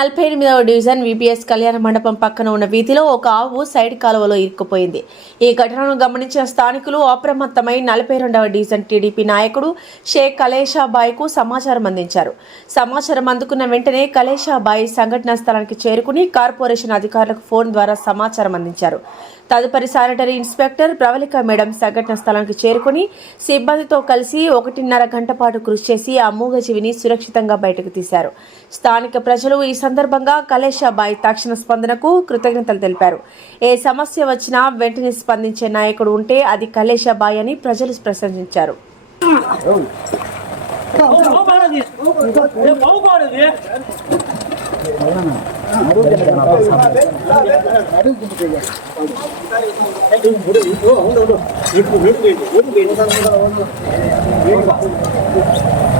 నలభై ఎనిమిదవ division VPS కళ్యాణ మండపం పక్కన ఉన్న వీధిలో ఒక ఆవు సైడ్ కాలువలో ఇరుక్కుపోయింది. ఈ ఘటనను గమనించిన స్థానికులు అప్రమత్తమై నలభై రెండవ డివిజన్ టీడీపీ నాయకుడు షేక్ కలేషాబాయ్కు సమాచారం అందించారు. సమాచారం అందుకున్న వెంటనే కలేషాబాయ్ సంఘటనా స్థలానికి చేరుకుని కార్పొరేషన్ అధికారులకు ఫోన్ ద్వారా సమాచారం అందించారు. తదుపరి శానిటరీ ఇన్స్పెక్టర్ ప్రవళిక మేడం సంఘటన స్థలానికి చేరుకుని సిబ్బందితో కలిసి ఒకటిన్నర గంట పాటు కృషి చేసి ఆ మూగజీవిని సురక్షితంగా బయటకు తీశారు. స్థానిక ప్రజలు ఈ సందర్భంగా కలేషాబాయ్ తక్షణ స్పందనకు కృతజ్ఞతలు తెలిపారు ఏ సమస్య వచ్చినా వెంటనే స్పందించే నాయకుడు ఉంటే అది కలేషాబాయ్ అని ప్రజలు ప్రశంసించారు బహు బాడది బహు బాడది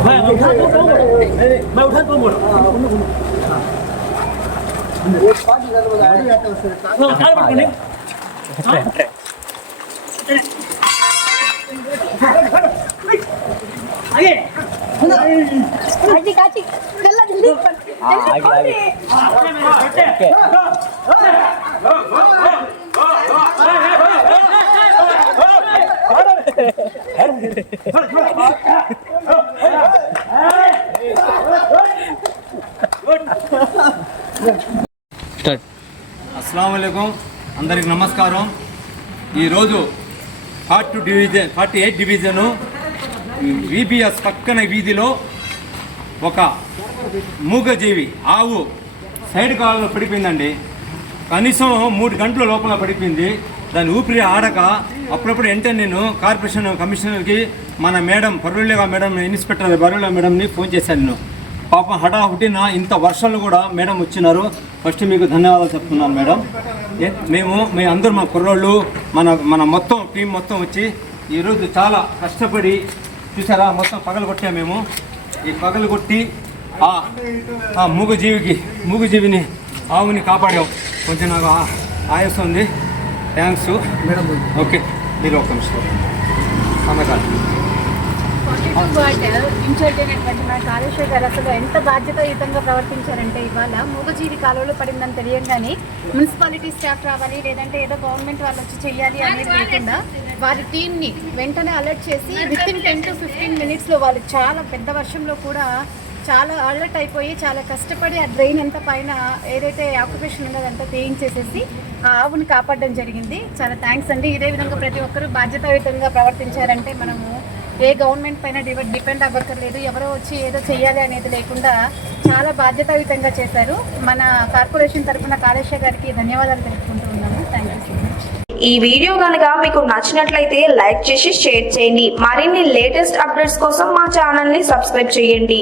मैं उठा तो कौन मैं उठा तो ஓகே స్టార్ట్ అస్సలం అందరికి నమస్కారం. ఈరోజు forty two division forty eight division VBS పక్కన వీధిలో ఒక మూగజీవి ఆవు సైడ్ కాలంలో పడిపోయిందండి. కనీసం మూడు గంటల లోపల పడిపోయింది. దాని ఊపిరి ఆడక అప్పుడప్పుడు వెంటనే నేను కార్పొరేషన్ కమిషనర్కి మన మేడం పర్వలేగా మేడం ఇన్స్పెక్టర్ పరువులేగా మేడంని ఫోన్ చేశాను నేను. పాపం హఠాహుటిన ఇంత వర్షాలు కూడా మేడం వచ్చినారు. ఫస్ట్ మీకు ధన్యవాదాలు చెప్తున్నాను మేడం. మేము మీ అందరూ మా కుర్రోళ్ళు మన మన మొత్తం టీం మొత్తం వచ్చి ఈరోజు చాలా కష్టపడి చూసారా మొత్తం పగలు కొట్టాము మేము. ఈ పగలు కొట్టి ఆ ఆ మూగజీవికి మూగజీవిని ఆవుని కాపాడాం. కొంచెం నాకు ఆయాసం ఉంది. థ్యాంక్స్ మేడం ఓకే మీరు ఒక నిమిషం. ఆమె కాదు వార్డ్ ఇన్ఛార్జ్ అయినటువంటి మన కాళేశ్వర గారు అసలు ఎంత బాధ్యతాయుతంగా ప్రవర్తించారంటే ఇవాళ మూగజీవి కాలువలో పడిందని తెలియగానే మున్సిపాలిటీ స్టాఫ్ రావాలి లేదంటే ఏదో గవర్నమెంట్ వాళ్ళు వచ్చి చెయ్యాలి అనేది లేకుండా వారి టీంని వెంటనే అలర్ట్ చేసి within ten to fifteen మినిట్స్లో వాళ్ళు చాలా పెద్ద వర్షంలో కూడా చాలా అలర్ట్ అయిపోయి చాలా కష్టపడి ఆ డ్రైన్ ఎంత పైన ఏదైతే ఆక్యుపేషన్ ఉందో అదంతా తీయించేసేసి ఆ ఆవుని కాపాడడం జరిగింది. చాలా థ్యాంక్స్ అండి. ఇదే విధంగా ప్రతి ఒక్కరూ బాధ్యతాయుతంగా ప్రవర్తించారంటే మనము ఏ గవర్నమెంట్ పైన డిపెండ్ అవ్వక్కర్లేదు. ఎవరో వచ్చి ఏదో చేయాలి అనేది లేకుండా చాలా బాధ్యతాయుతంగా చేశారు. మన కార్పొరేషన్ తరఫున కాళేశ్వర గారికి ధన్యవాదాలు తెలుపుకుంటూ ఉన్నాము. థ్యాంక్ యూ సో మచ్ ఈ వీడియో కనుక మీకు నచ్చినట్లయితే లైక్ చేసి షేర్ చేయండి. మరిన్ని లేటెస్ట్ అప్డేట్స్ కోసం మా ఛానల్ని సబ్స్క్రైబ్ చేయండి.